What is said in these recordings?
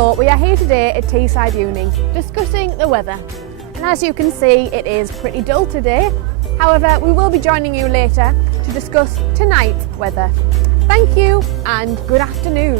So we are here today at Teesside Uni discussing the weather, and as you can see it is pretty dull today. However, we will be joining you later to discuss tonight's weather. Thank you and good afternoon.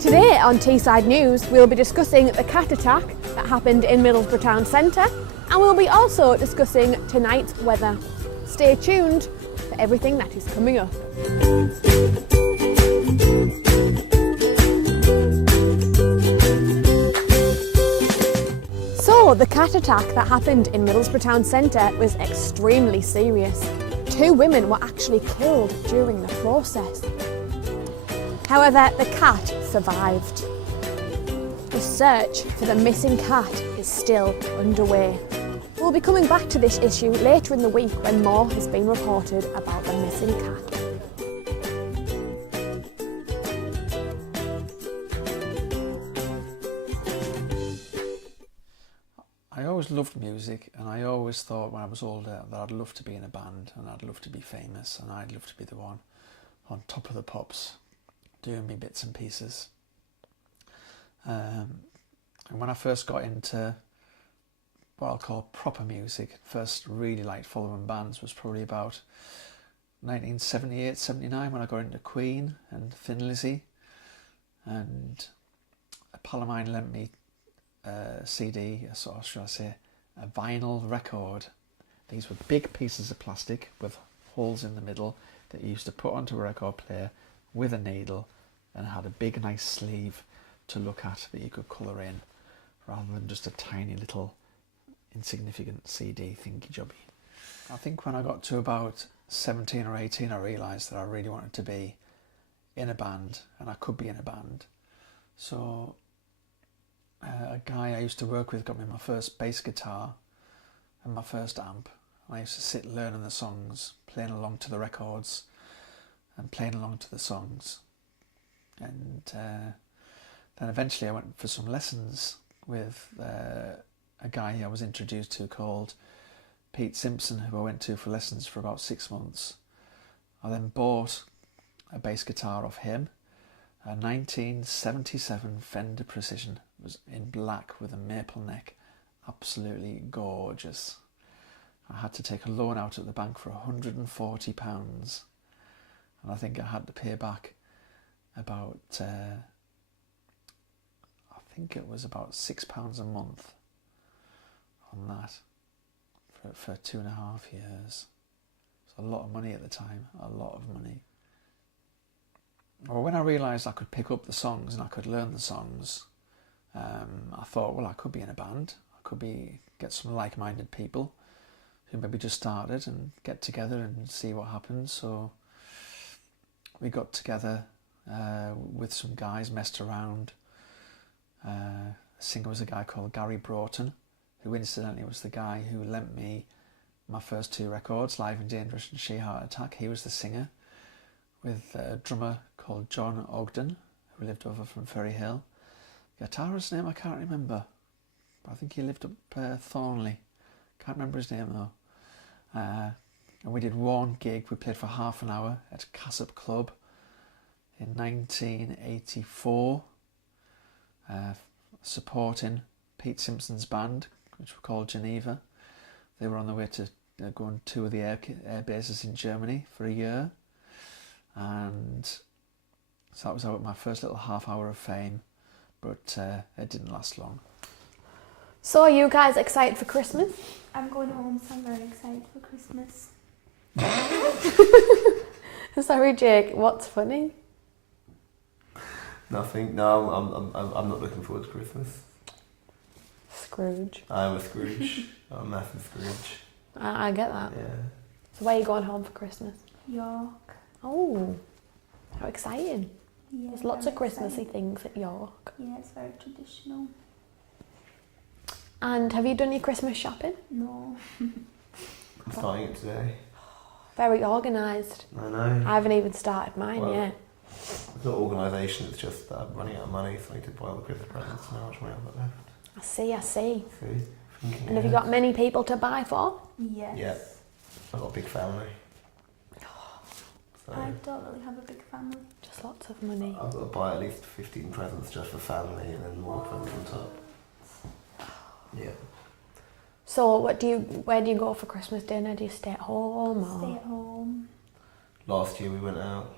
Today on Teesside News we'll be discussing the cat attack that happened in Middlesbrough Town Centre, and we'll be also discussing tonight's weather. Stay tuned for everything that is coming up. So, the cat attack that happened in Middlesbrough Town Centre was extremely serious. 2 women were actually killed during the process. However, the cat survived. The search for the missing cat is still underway. We'll be coming back to this issue later in the week when more has been reported about the missing cat. I always loved music, and I always thought when I was older that I'd love to be in a band and I'd love to be famous and I'd love to be the one on top of the pops doing me bits and pieces. And when I first got into what I'll call proper music, first really liked following bands was probably about 1978-79 when I got into Queen and Thin Lizzy, and a pal of mine lent me a CD, a sort of, should I say, a vinyl record. These were big pieces of plastic with holes in the middle that you used to put onto a record player with a needle, and had a big nice sleeve to look at that you could colour in, rather than just a tiny little insignificant CD thingy jobby. I think when I got to about 17 or 18 I realised that I really wanted to be in a band, and I could be in a band. So a guy I used to work with got me my first bass guitar and my first amp, and I used to sit learning the songs, playing along to the records and playing along to the songs. And then eventually I went for some lessons with a guy I was introduced to called Pete Simpson, who I went to for lessons for about 6 months. I then bought a bass guitar off him, a 1977 Fender Precision. It was in black with a maple neck, absolutely gorgeous. I had to take a loan out at the bank for £140, and I think I had to pay back about I think it was about £6 a month on that for 2.5 years. It's a lot of money at the time, a lot of money. Well, when I realised I could pick up the songs and I could learn the songs, I thought, well, I could be in a band. I could get some like-minded people who maybe just started and get together and see what happens. So we got together with some guys, messed around. The singer was a guy called Gary Broughton, who incidentally was the guy who lent me my first 2 records, Live and Dangerous and She Heart Attack. He was the singer, with a drummer called John Ogden, who lived over from Ferry Hill. Guitarist's name I can't remember, but I think he lived up Thornley. Can't remember his name though. And we did one gig. We played for half an hour at Cassop Club in 1984, supporting Pete Simpson's band, which were called Geneva. They were on their way to go and tour the air bases in Germany for a year, and so that was my first little half hour of fame, but it didn't last long. So are you guys excited for Christmas? I'm going home, so I'm very excited for Christmas. Sorry Jake, what's funny? Nothing. No, I'm not looking forward to Christmas. Scrooge. I'm a Scrooge. I'm a massive Scrooge. I get that. Yeah. So where are you going home for Christmas? York. Oh, how exciting. Yeah, There's lots of very Christmassy excited. things at York. Yeah, it's very traditional. And have you done your Christmas shopping? No. I'm starting it today. Very organised. I know. I haven't even started mine Well, yet. It's not organisation, it's just that I'm running out of money, so I need to buy all the Christmas presents and how much money I've got left. I see. See? And have you got many people to buy for? Yes. Yeah. I've got a big family. So I don't really have a big family. Just lots of money. I've got to buy at least 15 presents just for family and then more presents on top. Yeah. So where do you go for Christmas dinner? Do you stay at home or? Stay at home. Last year we went out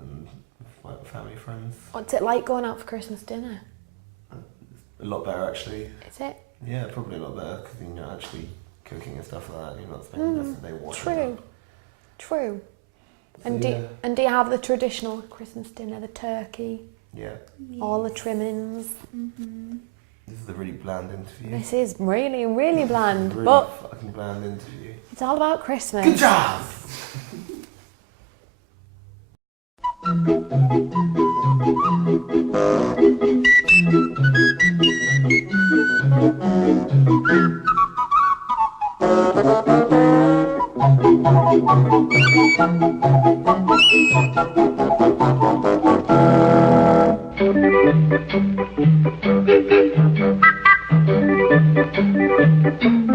and with my family friends. What's it like going out for Christmas dinner? A lot better actually. Is it? Yeah, probably a lot better because you're not actually cooking and stuff like that. You're not spending the rest of the day washing. True. So, And do you have the traditional Christmas dinner, the turkey, yeah. all the trimmings? Mm-hmm. This is a really bland interview. This is really, really bland, Really but fucking bland interview. it's all about Christmas. Good job! Thank you.